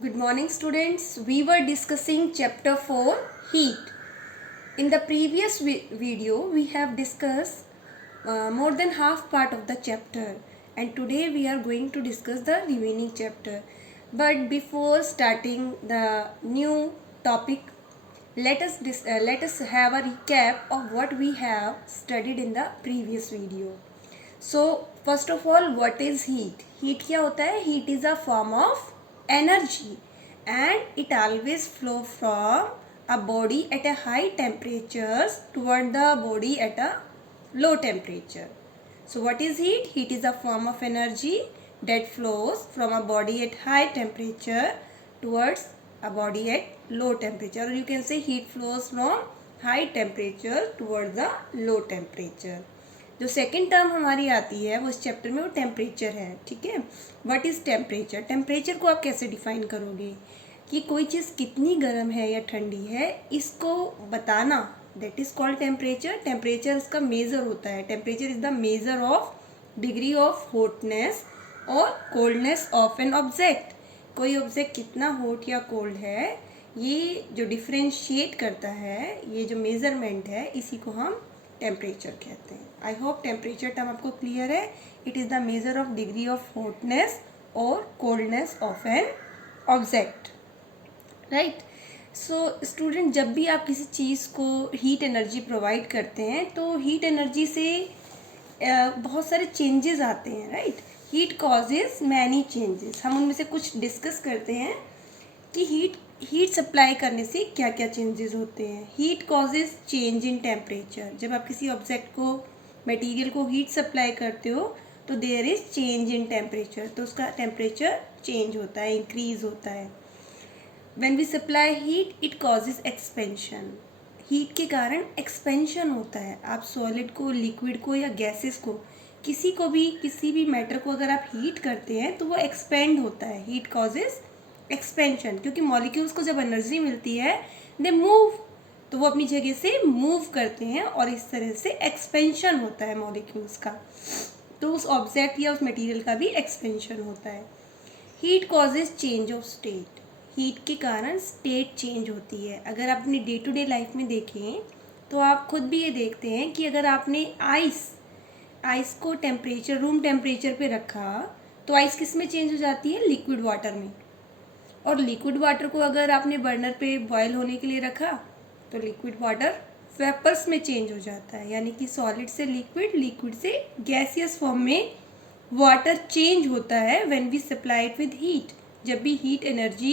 Good morning, students. We were discussing chapter 4 heat. In the previous video, we have discussed more than half part of the chapter, and today we are going to discuss the remaining chapter. But before starting the new topic, let us have a recap of what we have studied in the previous video. So first of all, what is heat? Heat क्या होता है? Heat is a form of energy and it always flow from a body at a high temperatures toward the body at a low temperature. So what is heat? Heat is a form of energy that flows from a body at high temperature towards a body at low temperature, or you can say heat flows from high temperature towards the low temperature. जो second term हमारी आती है वो इस chapter में वो temperature है. ठीक है, व्हाट इज़ टेम्परेचर? टेम्परेचर को आप कैसे डिफाइन करोगे कि कोई चीज़ कितनी गर्म है या ठंडी है, इसको बताना, that is called temperature. Temperature इसका मेज़र होता है. Temperature is the measure of degree of hotness और कोल्डनेस ऑफ एन ऑब्जेक्ट. कोई ऑब्जेक्ट कितना हॉट या कोल्ड है, ये जो डिफ्रेंशिएट करता है, ये जो मेज़रमेंट है, इसी को हम टेम्परेचर कहते हैं. आई होप टेम्परेचर टर्म आपको क्लियर है. It is the measure of degree of hotness और coldness of an object. Right. So student, जब भी आप किसी चीज़ को हीट एनर्जी प्रोवाइड करते हैं तो हीट एनर्जी से बहुत सारे चेंजेस आते हैं. Right. Heat causes many changes. हम उनमें से कुछ डिस्कस करते हैं कि हीट सप्लाई करने से क्या क्या चेंजेस होते हैं. Heat causes change in temperature. जब आप किसी ऑब्जेक्ट को, मटेरियल को हीट सप्लाई करते हो तो there is change in temperature, तो उसका टेम्परेचर चेंज होता है, इंक्रीज होता है. When we supply heat it causes expansion. Heat के कारण एक्सपेंशन होता है. आप सॉलिड को, लिक्विड को या गैसेस को, किसी को भी, किसी भी मैटर को अगर आप हीट करते हैं तो वो एक्सपेंड होता है. हीट कॉजेज एक्सपेंशन, क्योंकि मॉलिक्यूल्स को जब एनर्जी मिलती है दे मूव, तो वो अपनी जगह से मूव करते हैं और इस तरह से एक्सपेंशन होता है मॉलिक्यूल्स का. तो उस ऑब्जेक्ट या उस मटेरियल का भी एक्सपेंशन होता है. Heat causes change of state. Heat के कारण स्टेट चेंज होती है. अगर आप अपनी डे टू डे लाइफ में देखें तो आप खुद भी ये देखते हैं कि अगर आपने आइस को टेम्परेचर, रूम टेम्परेचर पे रखा तो आइस किस में चेंज हो जाती है? लिक्विड वाटर में. और लिक्विड वाटर को अगर आपने बर्नर पे बॉयल होने के लिए रखा तो लिक्विड वाटर वेपर्स में चेंज हो जाता है. यानी कि सॉलिड से लिक्विड, लिक्विड से गैसियस फॉर्म में वाटर चेंज होता है when we supply it with heat. जब भी हीट एनर्जी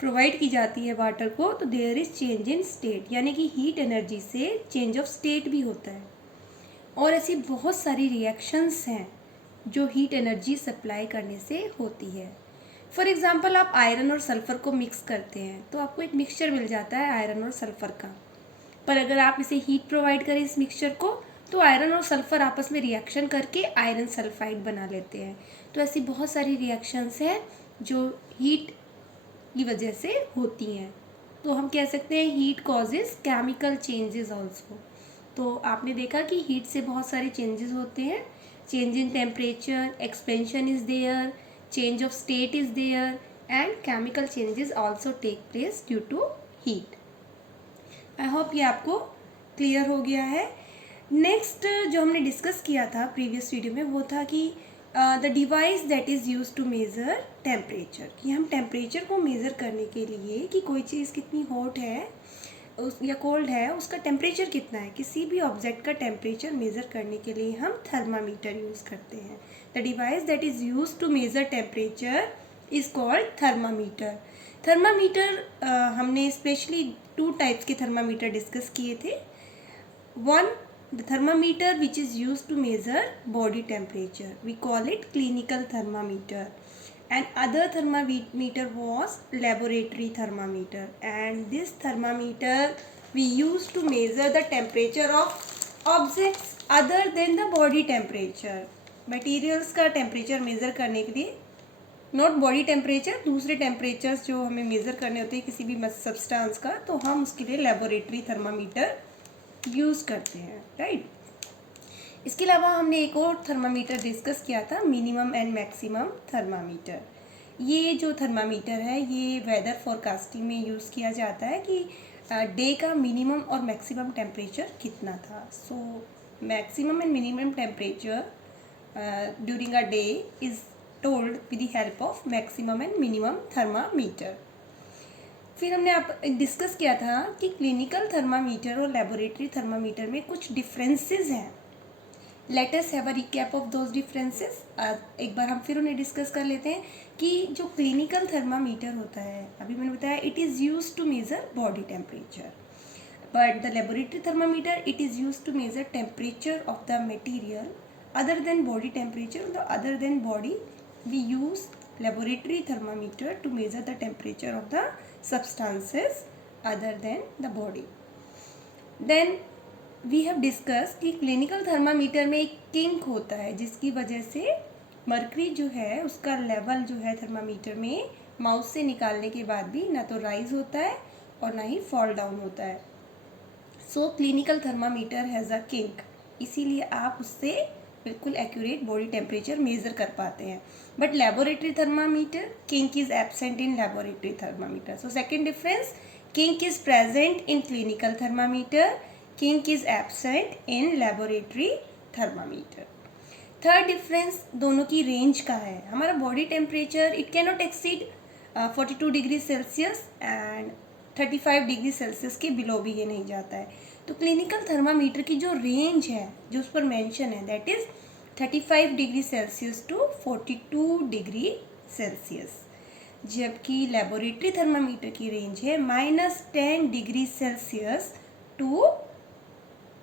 प्रोवाइड की जाती है वाटर को तो there is change in state, यानी कि हीट एनर्जी से चेंज ऑफ स्टेट भी होता है. और ऐसी बहुत सारी रिएक्शंस हैं जो हीट एनर्जी सप्लाई करने से होती है. फॉर एग्ज़ाम्पल, आप आयरन और सल्फ़र को मिक्स करते हैं तो आपको एक मिक्सचर मिल जाता है आयरन और सल्फ़र का. पर अगर आप इसे हीट प्रोवाइड करें इस मिक्सचर को तो आयरन और सल्फ़र आपस में रिएक्शन करके आयरन सल्फाइड बना लेते हैं. तो ऐसी बहुत सारी रिएक्शंस हैं जो हीट की वजह से होती हैं. तो हम कह सकते हैं heat causes chemical changes also. तो आपने देखा कि हीट से बहुत सारे चेंजेस होते हैं. Change in temperature, expansion is there, change of state is there and chemical changes also take place due to heat. I hope ये आपको क्लियर हो गया है. नेक्स्ट जो हमने डिस्कस किया था प्रीवियस वीडियो में वो था कि the device that is use to measure temperature. कि हम टेम्परेचर को मेज़र करने के लिए कि कोई चीज़ कितनी हॉट है या कोल्ड है, उसका टेम्परेचर कितना है, किसी भी ऑब्जेक्ट का टेम्परेचर मेज़र करने के लिए हम थर्मामीटर यूज़ करते हैं. The device that is use to measure temperature is called thermometer. Thermometer हमने स्पेशली 2 टाइप्स के थर्मामीटर डिस्कस किए थे. One, the thermometer which is use to measure body temperature, we call it clinical thermometer. And other thermometer was laboratory thermometer, and this thermometer we use to measure the temperature of objects other than the body temperature. Materials का temperature measure करने के लिए, not body temperature, दूसरे temperatures जो हमें measure करने होते हैं किसी भी substance का, तो हम उसके लिए laboratory thermometer use करते हैं. right. इसके अलावा हमने एक और थर्मामीटर डिस्कस किया था, मिनिमम एंड मैक्सिमम थर्मामीटर. ये जो थर्मामीटर है ये वेदर फोरकास्टिंग में यूज़ किया जाता है कि डे का मिनिमम और मैक्सिमम टेम्परेचर कितना था. So maximum and minimum temperature during a day is told with the help of maximum and minimum thermometer. फिर हमने आप डिस्कस किया था कि क्लिनिकल थर्मामीटर और लेबोरेटरी थर्मामीटर में कुछ डिफरेंसेस हैं. Let us have a recap of those differences. एक बार हम फिर उन्हें डिस्कस कर लेते हैं कि जो क्लिनिकल थर्मामीटर होता है, अभी मैंने बताया it is use to measure body temperature, but the laboratory thermometer it is use to measure temperature of the material other than body temperature. Other than body, we use laboratory thermometer to measure the temperature of the substances other than the body. Then we have discussed कि clinical thermometer में एक kink होता है जिसकी वजह से mercury जो है उसका लेवल जो है थर्मामीटर में माउस से निकालने के बाद भी ना तो राइज होता है और ना ही फॉल डाउन होता है. So clinical thermometer has a kink, इसीलिए आप उससे बिल्कुल एक्यूरेट बॉडी टेम्परेचर मेज़र कर पाते हैं. But laboratory thermometer kink is absent in laboratory thermometer. So second difference, kink is present in clinical thermometer, kink is absent in laboratory thermometer. Third difference दोनों की range का है. हमारा body temperature it can not exceed 42 degree Celsius and 35 degree Celsius के below भी ये नहीं जाता है. तो क्लिनिकल थर्मामीटर की जो रेंज है जो उस पर मेंशन है that is 35 degree Celsius to 42 degree Celsius, जबकि लेबोरेटरी थर्मामीटर की रेंज है -10 degree Celsius to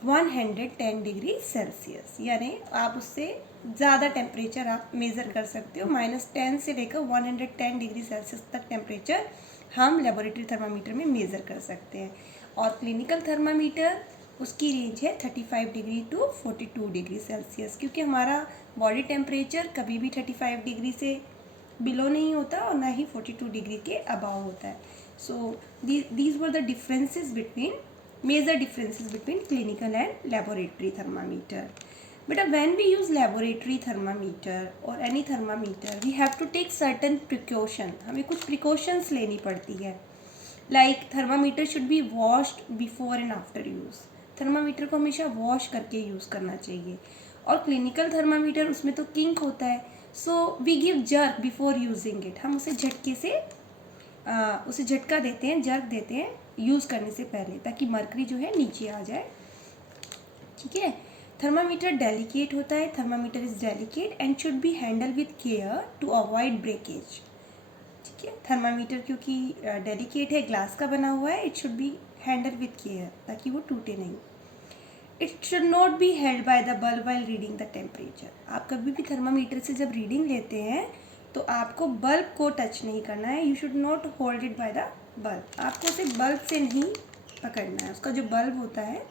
110 degree Celsius. यानी आप उससे ज़्यादा टेम्परेचर आप मेज़र कर सकते हो. -10 से लेकर 110 डिग्री सेल्सियस तक टेम्परेचर हम लेबोरेटरी थर्मामीटर में मेज़र कर सकते हैं. और क्लिनिकल थर्मामीटर उसकी रेंज है 35 डिग्री टू 42 डिग्री सेल्सियस, क्योंकि हमारा बॉडी टेम्परेचर कभी भी 35 डिग्री से बिलो नहीं होता और ना ही 42 डिग्री के अबाव होता है. So these were the differences between major differences between clinical and laboratory thermometer. But when we use laboratory thermometer or any thermometer, we have to take certain precaution. हमें कुछ precautions लेनी पड़ती है. Like thermometer should be washed before and after use. Thermometer को हमेशा wash करके use करना चाहिए. और क्लिनिकल थर्मामीटर उसमें तो किंक होता है, so we give jerk before using it. हम उसे झटके से उसे झटका देते हैं, जर्क देते हैं यूज़ करने से पहले, ताकि मर्करी जो है नीचे आ जाए. ठीक है. थर्मामीटर डेलिकेट होता है. Thermometer is delicate and should be handle with care to avoid breakage. ठीक है. थर्मामीटर क्योंकि डेलिकेट है, ग्लास का बना हुआ है, it should be handle with care ताकि वो टूटे नहीं. It should not be held by the bulb while reading the temperature. आप कभी भी थर्मामीटर से जब रीडिंग लेते हैं तो आपको बल्ब को टच नहीं करना है. You should not hold it by the bulb. आपको उसे बल्ब से नहीं पकड़ना है. उसका जो बल्ब होता है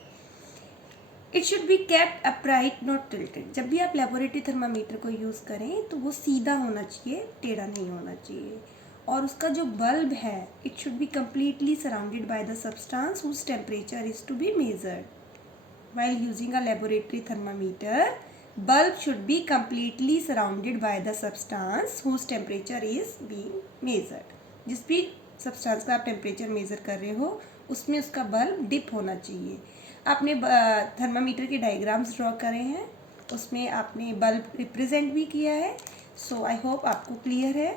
it should be kept upright not tilted. जब भी आप लेबोरेटरी थर्मामीटर को यूज़ करें तो वो सीधा होना चाहिए, टेढ़ा नहीं होना चाहिए. और उसका जो बल्ब है it should be completely surrounded by the substance whose temperature is to be measured. While using a laboratory thermometer, bulb should be completely surrounded by the substance whose temperature is being measured. जिस भी substance का आप temperature measure कर रहे हो उसमें उसका bulb dip होना चाहिए. आपने थर्मामीटर के डायग्राम्स ड्रॉ करे हैं, उसमें आपने बल्ब रिप्रेजेंट भी किया है. सो आई होप आपको क्लियर है.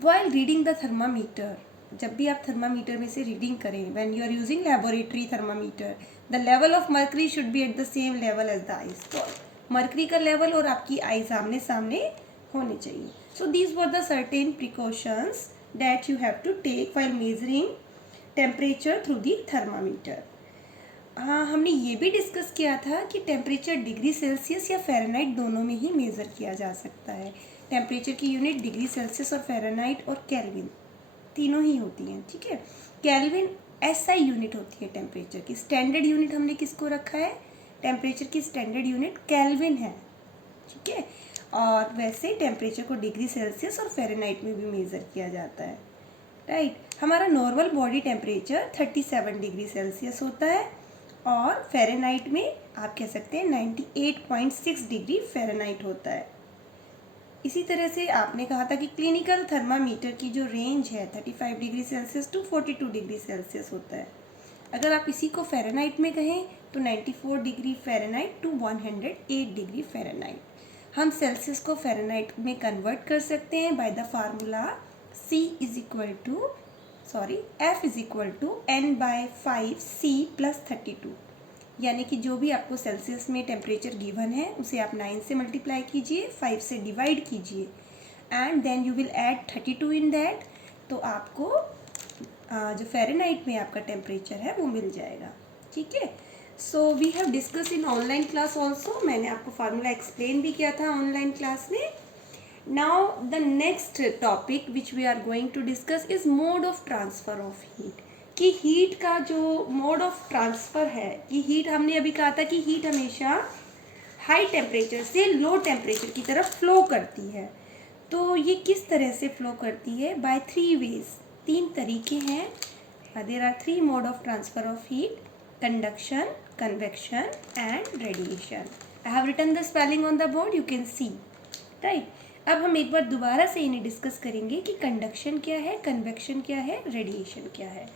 While reading the thermometer, जब भी आप थर्मामीटर में से रीडिंग करें, when you are using laboratory thermometer, the level of mercury should be at the same level as the eyes. तो मर्करी का लेवल और आपकी आइज आमने सामने होने चाहिए. So these were the certain precautions that you have to take while measuring temperature through the thermometer. हाँ, हमने ये भी डिस्कस किया था कि टेम्परेचर डिग्री सेल्सियस या फ़ारेनहाइट दोनों में ही मेज़र किया जा सकता है. टेम्परेचर की यूनिट डिग्री सेल्सियस और फ़ारेनहाइट और केल्विन तीनों ही होती हैं. ठीक है. केल्विन एसआई यूनिट होती है टेम्परेचर की. स्टैंडर्ड यूनिट हमने किसको रखा है? टेम्परेचर की स्टैंडर्ड यूनिट केल्विन है. ठीक है. और वैसे टेम्परेचर को डिग्री सेल्सियस और फ़ारेनहाइट में भी मेज़र किया जाता है. राइट. हमारा normal body temperature 37 degree Celsius होता है और फ़ारेनहाइट में आप कह सकते हैं 98.6 डिग्री फ़ारेनहाइट होता है. इसी तरह से आपने कहा था कि क्लिनिकल थर्मामीटर की जो रेंज है 35 degree Celsius to 42 degree Celsius होता है। अगर आप इसी को फ़ारेनहाइट में कहें तो 94 degree Fahrenheit to 108 degree Fahrenheit. हम सेल्सियस को फ़ारेनहाइट में कन्वर्ट कर सकते हैं by the formula F is equal to N/5C+32, यानी कि जो भी आपको सेल्सियस में टेम्परेचर गिवन है उसे आप 9 से मल्टीप्लाई कीजिए, 5 से डिवाइड कीजिए and then you will add 32 in that, तो आपको जो फ़ारेनहाइट में आपका टेम्परेचर है वो मिल जाएगा। ठीक है, so we have discuss in online class also, मैंने आपको फार्मूला एक्सप्लेन भी किया था ऑनलाइन क्लास में। Now the next topic which we are going to discuss is mode of transfer of heat, कि हीट का जो मोड ऑफ ट्रांसफ़र है, कि हीट हमने अभी कहा था कि हीट हमेशा हाई टेम्परेचर से लो टेम्परेचर की तरफ फ्लो करती है। तो ये किस तरह से फ्लो करती है? बाय 3 वेज, 3 तरीके हैं। There are 3 mode of transfer of heat: conduction, convection and radiation. I have written the spelling on the board, you can see, right. अब हम एक बार दोबारा से इन्हें डिस्कस करेंगे कि कंडक्शन क्या है, कन्वेक्शन क्या है, रेडिएशन क्या है।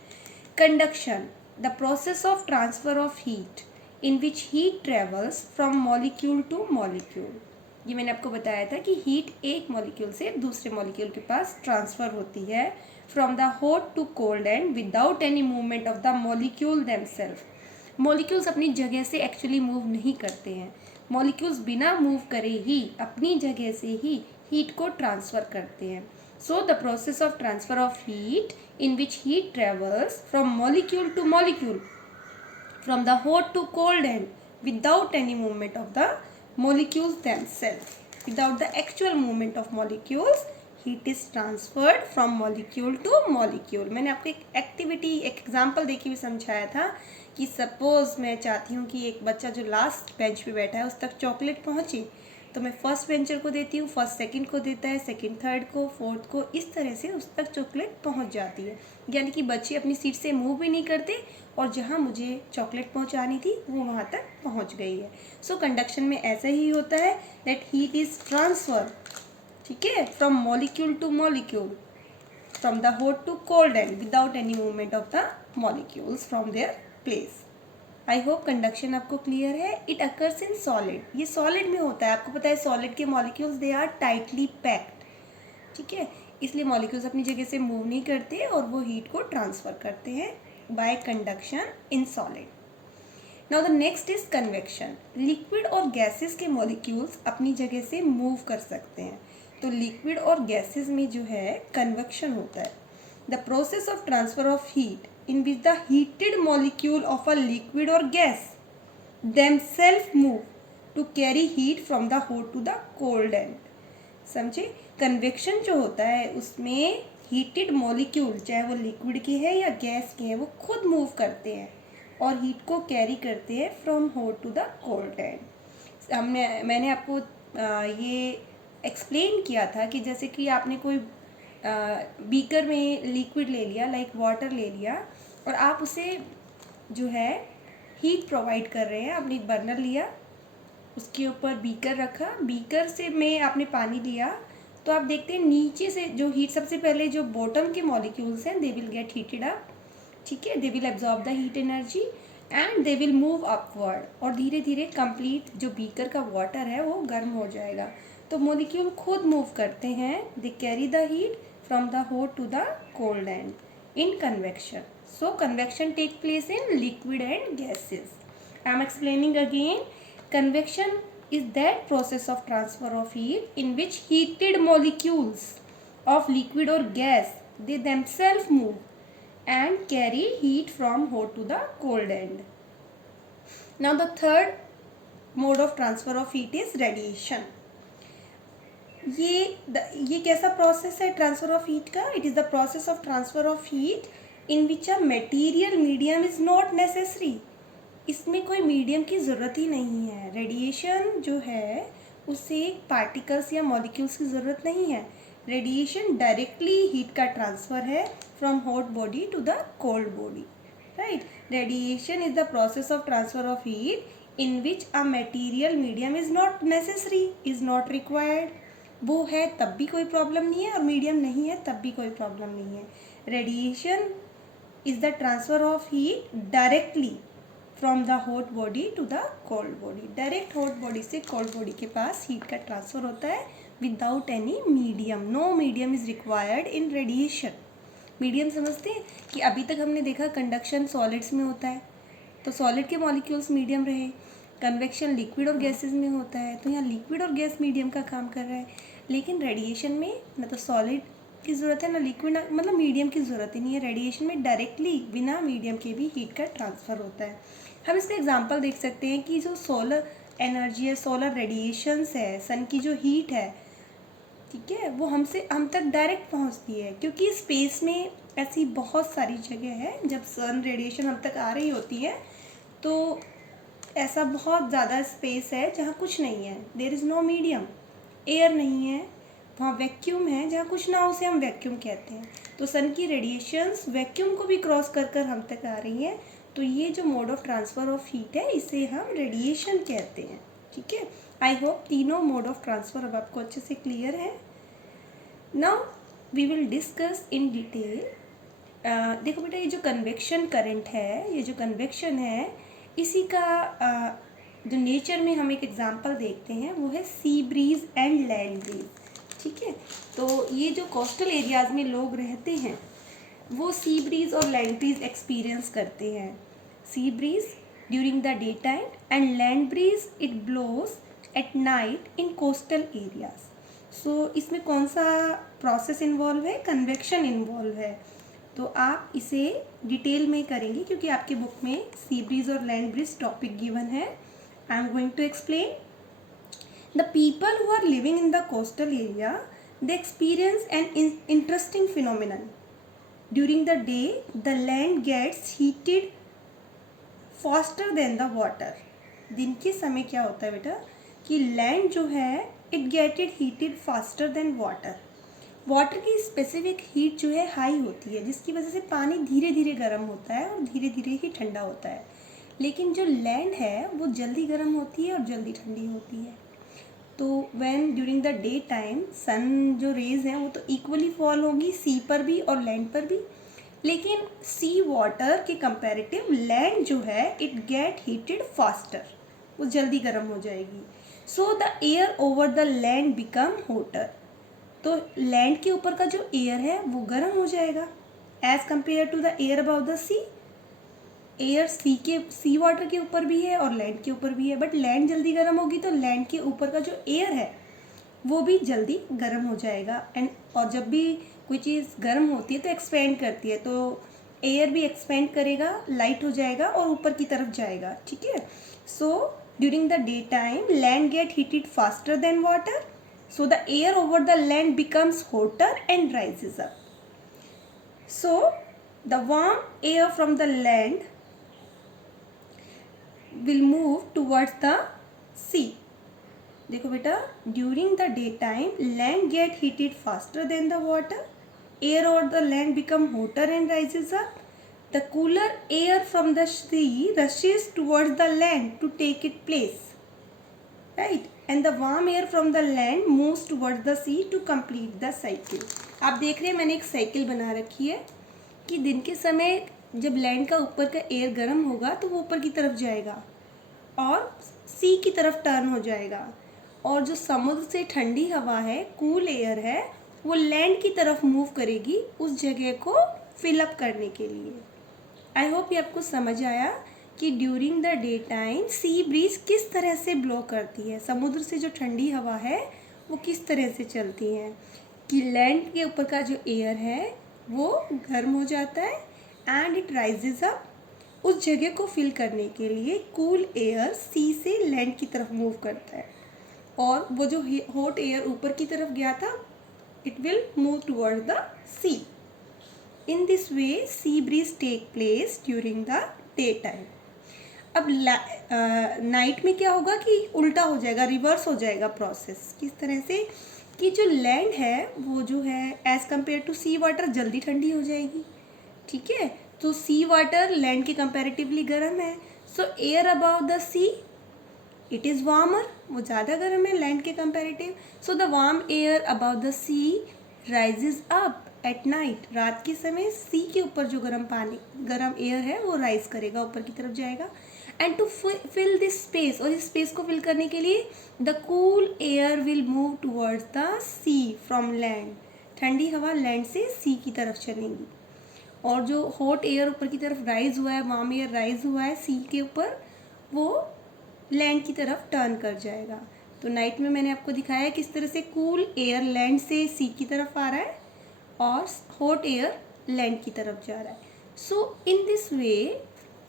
Conduction, the process of transfer of heat in which heat travels from molecule to molecule. ये मैंने आपको बताया था कि हीट एक मॉलिक्यूल से दूसरे मॉलिक्यूल के पास ट्रांसफ़र होती है from the hot to cold and without any movement of the molecule themself. Molecules अपनी जगह से एक्चुअली मूव नहीं करते हैं, मॉलिक्यूल्स बिना मूव करे ही अपनी जगह से ही हीट को ट्रांसफ़र करते हैं। So the process of transfer of heat in which heat travels from molecule to molecule, from the hot to cold end without any movement of the molecules themselves. Without the actual movement of molecules, heat is transferred from molecule to molecule. मैंने आपको एक activity, एक example देके भी समझाया था कि suppose मैं चाहती हूँ कि एक बच्चा जो लास्ट बेंच पे बैठा है उस तक चॉकलेट पहुँचे, तो मैं फर्स्ट बेंचर को देती हूँ, फर्स्ट सेकंड को देता है, सेकंड थर्ड को, फोर्थ को, इस तरह से उस तक चॉकलेट पहुँच जाती है। यानी कि बच्चे अपनी सीट से मूव भी नहीं करते और जहाँ मुझे चॉकलेट पहुँचानी थी वो वहाँ तक पहुँच गई है। सो कंडक्शन में ऐसा ही होता है दैट हीट इज़ ट्रांसफ़र, ठीक है, from molecule to molecule, from the hot to cold and without any movement of the molecules from their place. I hope conduction आपको क्लियर है। इट अकर्स इन सॉलिड, ये solid में होता है। आपको पता है सॉलिड के molecules they are tightly packed, ठीक है, इसलिए मॉलिक्यूल्स अपनी जगह से मूव नहीं करते और वो हीट को ट्रांसफ़र करते हैं bye conduction in solid. Now the next is convection. Liquid और गैसेस के मॉलिक्यूल्स अपनी जगह से मूव कर सकते हैं, तो लिक्विड और गैसेस में जो है कन्वेक्शन होता है। The process of transfer of heat in which the heated molecule of a liquid or gas themselves move to carry heat from the hot to the cold end। समझे? Convection जो होता है उसमें हीटेड मॉलिक्यूल, चाहे वो liquid के हैं या गैस के हैं, वो खुद मूव करते हैं और हीट को कैरी करते हैं from hot to the cold end. मैंने आपको ये एक्सप्लेन किया था कि जैसे कि आपने कोई बीकर में लिक्विड ले लिया, लाइक वाटर ले लिया, और आप उसे जो है हीट प्रोवाइड कर रहे हैं। आपने एक बर्नर लिया, उसके ऊपर बीकर रखा, बीकर से में आपने पानी लिया, तो आप देखते हैं नीचे से जो हीट, सबसे पहले जो बॉटम के मॉलिक्यूल्स हैं they will get heated up, ठीक है, they will absorb the heat energy and they will move upward, और धीरे धीरे कंप्लीट जो बीकर का वाटर है वो गर्म हो जाएगा। तो मॉलिक्यूल खुद मूव करते हैं, they carry the heat from the hot to the cold end in convection. So convection take place in liquid and gases. I am explaining again. Convection is that process of transfer of heat in which heated molecules of liquid or gas, they themselves move and carry heat from hot to the cold end. Now the third mode of transfer of heat is radiation. ये कैसा process है transfer of heat का? It is the process of transfer of heat in which a material medium is not necessary. इसमें कोई medium की ज़रूरत ही नहीं है। रेडिएशन जो है उससे पार्टिकल्स या मॉलिक्यूल्स की ज़रूरत नहीं है। रेडिएशन डायरेक्टली हीट का ट्रांसफ़र है from hot body to the cold body, right. Radiation is the process of transfer of heat in which a material medium is not necessary, is not required, वो है तब भी कोई problem नहीं है, और मीडियम नहीं है तब भी कोई प्रॉब्लम नहीं है। Radiation is the transfer of heat directly from the hot body to the cold body. Direct hot body से कोल्ड बॉडी के पास हीट का ट्रांसफर होता है without any medium. No medium is required in radiation. Medium समझते हैं कि अभी तक हमने देखा कंडक्शन सॉलिड्स में होता है, तो सॉलिड के मॉलिक्यूल्स मीडियम रहे। कन्वेक्शन लिक्विड और गैसेस में होता है, तो यहाँ लिक्विड और गैस मीडियम का काम कर रहा है। लेकिन रेडिएशन में ना तो सॉलिड की ज़रूरत है ना लिक्विड, मतलब मीडियम की ज़रूरत ही नहीं है। रेडिएशन में डायरेक्टली बिना मीडियम के भी हीट का ट्रांसफ़र होता है। हम इसका एग्जांपल देख सकते हैं कि जो सोलर एनर्जी है, सोलर रेडिएशंस है, सन की जो हीट है, ठीक है, वो हम तक डायरेक्ट पहुंचती है, क्योंकि स्पेस में ऐसी बहुत सारी जगह है जब सन रेडिएशन हम तक आ रही होती है तो ऐसा बहुत ज़्यादा स्पेस है जहाँ कुछ नहीं है, there is no medium, air नहीं है, वहाँ वैक्यूम है, जहाँ कुछ ना हो उसे हम वैक्यूम कहते हैं। तो सन की रेडिएशंस वैक्यूम को भी क्रॉस कर कर हम तक आ रही हैं, तो ये जो mode of transfer of heat है इसे हम रेडिएशन कहते हैं। ठीक है, आई होप तीनों मोड ऑफ ट्रांसफ़र अब आपको अच्छे से क्लियर है। Now we will discuss in detail. देखो बेटा, ये जो कन्वेक्शन करंट है, ये जो कन्वेक्शन है, इसी का जो नेचर में हम एक एग्जांपल देखते हैं वो है सी ब्रीज एंड लैंड ब्रीज। ठीक है, तो ये जो कोस्टल एरियाज़ में लोग रहते हैं वो सी ब्रीज और लैंड ब्रीज एक्सपीरियंस करते हैं। Sea breeze during the day time and land breeze it blows at night in coastal areas. So इसमें कौन सा प्रोसेस इन्वॉल्व है? कन्वेक्शन इन्वॉल्व है। तो आप इसे डिटेल में करेंगे क्योंकि आपके बुक में सी ब्रीज और लैंड ब्रीज टॉपिक गिवन है। I am going to explain. The people who are living in the coastal area they experience an interesting phenomenon. During the day the land gets heated faster than the water. दिन के समय क्या होता है बेटा कि land जो है it gated heated faster then water. Water की स्पेसिफिक हीट जो है हाई होती है, जिसकी वजह से पानी धीरे धीरे गर्म होता है और धीरे धीरे ही ठंडा होता है। लेकिन जो लैंड है वो जल्दी गर्म होती है और जल्दी ठंडी होती है। तो when during the day time sun जो रेज हैं वो तो इक्वली फॉल होगी सी पर भी और लैंड पर भी, लेकिन सी वाटर के कंपैरेटिव लैंड जो है इट गेट हीटेड फास्टर, वो जल्दी गर्म हो जाएगी। So the air over the land become voter. तो लैंड के ऊपर का जो एयर है वो गर्म हो जाएगा as compare to the air about the sea. Air sea water के ऊपर भी है और लैंड के ऊपर भी है, बट लैंड जल्दी गर्म होगी तो लैंड के ऊपर का जो एयर है वो भी जल्दी गर्म हो जाएगा। और जब भी कोई चीज़ गर्म होती है तो एक्सपेंड करती है, तो एयर भी एक्सपेंड करेगा, लाइट हो जाएगा और ऊपर की तरफ जाएगा। ठीक है, so during the day time land gate heated faster then water, so the air over the land becomes hotter and rises up. So the warm air from the land will move towards the sea. देखो बेटा, during the daytime land get heated faster than the water, air over the land become hotter and rises up. The cooler air from the sea rushes towards the land to take its place, right? And the warm air from the land moves towards the sea to complete the cycle. आप देख रहे हैं मैंने एक cycle बना रखी है कि दिन के समय जब लैंड का ऊपर का एयर गर्म होगा तो वो ऊपर की तरफ जाएगा और सी की तरफ टर्न हो जाएगा, और जो समुद्र से ठंडी हवा है, कूल एयर है, वो लैंड की तरफ मूव करेगी उस जगह को फिलअप करने के लिए। आई होप ये आपको समझ आया कि during the day time sea breeze किस तरह से ब्लो करती है, समुद्र से जो ठंडी हवा है वो किस तरह से चलती है कि लैंड के ऊपर का जो एयर है वो गर्म हो जाता है एंड इट राइजेज अप उस जगह को फिल करने के लिए। कूल एयर सी से लैंड की तरफ मूव करता है और वो जो हॉट एयर ऊपर की तरफ गया था it will move toward the sea. In this way sea breeze take place during the day time. अब नाइट में क्या होगा कि उल्टा हो जाएगा, रिवर्स हो जाएगा प्रोसेस। किस तरह से कि जो लैंड है वो जो है as compare to sea water जल्दी ठंडी हो जाएगी। ठीक है, तो सी वाटर लैंड के कंपैरेटिवली गर्म है, so air about the sea it is warmer, वो ज़्यादा गर्म है लैंड के comparative. So the warm air about the sea rises up at night. रात के समय सी के ऊपर जो गर्म एयर है वो राइज करेगा, ऊपर की तरफ जाएगा. And to fill this space, और इस स्पेस को फिल करने के लिए the cool air will move towards the sea from land. ठंडी हवा लैंड से सी की तरफ चलेंगी, और जो हॉट एयर ऊपर की तरफ राइज हुआ है, वार्म एयर राइज हुआ है सी के ऊपर, वो लैंड की तरफ टर्न कर जाएगा. तो नाइट में मैंने आपको दिखाया है किस तरह से कूल एयर लैंड से सी की तरफ आ रहा है और हॉट एयर लैंड की तरफ जा रहा है. So in this way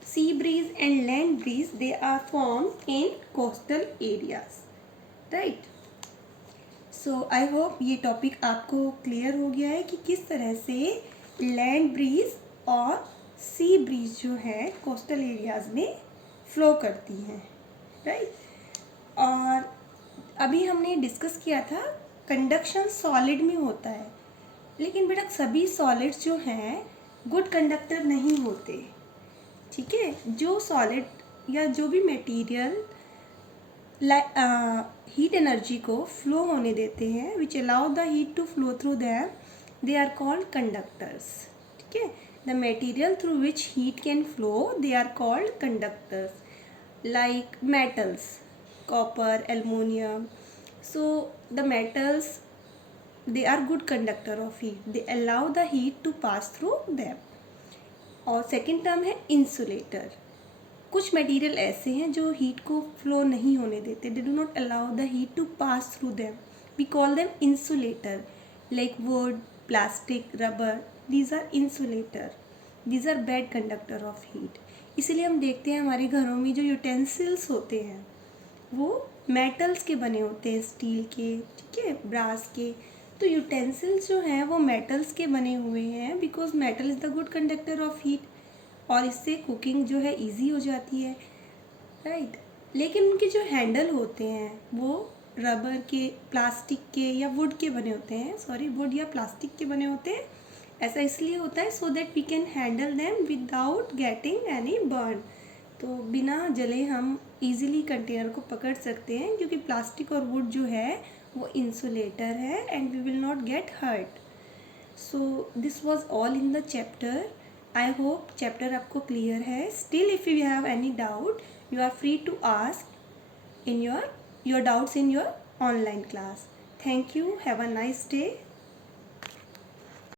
sea breeze and land breeze they are form in coastal areas, right. So I hope ये टॉपिक आपको क्लियर हो गया है कि किस तरह से लैंड ब्रीज और सी ब्रीज जो है कोस्टल एरियाज में फ्लो करती हैं, राइट. और अभी हमने डिस्कस किया था कंडक्शन सॉलिड में होता है, लेकिन बेटा सभी सॉलिड्स जो हैं गुड कंडक्टर नहीं होते, ठीक है. जो सॉलिड या जो भी मटेरियल हीट एनर्जी को फ्लो होने देते हैं, which allow the heat to flow through them, they are called conductors. ठीक है. The material through which heat can flow, they are called conductors. Like metals, copper, aluminum. So the metals, they are good conductor of heat. They allow the heat to pass through them. और second term है insulator. कुछ material ऐसे हैं जो heat को flow नहीं होने देते. They do not allow the heat to pass through them. We call them insulator. Like wood, plastic, rubber, these are insulator. These are bad conductor of heat. इसीलिए हम देखते हैं हमारे घरों में जो यूटेंसिल्स होते हैं वो मेटल्स के बने होते हैं, स्टील के, ठीक है, ब्रास के. तो यूटेंसिल्स जो हैं वो मेटल्स के बने हुए हैं because metal is the good conductor of heat, और इससे कुकिंग जो है इजी हो जाती है, राइट. लेकिन उनके जो हैंडल होते हैं वो रबर के, प्लास्टिक के या वुड के बने होते हैं. सॉरी, वुड या प्लास्टिक के बने होते हैं. ऐसा इसलिए होता है so that we can handle them without getting any burn. तो बिना जले हम इजीली कंटेनर को पकड़ सकते हैं क्योंकि प्लास्टिक और वुड जो है वो इंसुलेटर है and we will not get hurt. So this was all in the chapter. I hope chapter आपको क्लियर है. Still if you have any doubt you are free to ask in your doubts in your online class. Thank you. Have a nice day.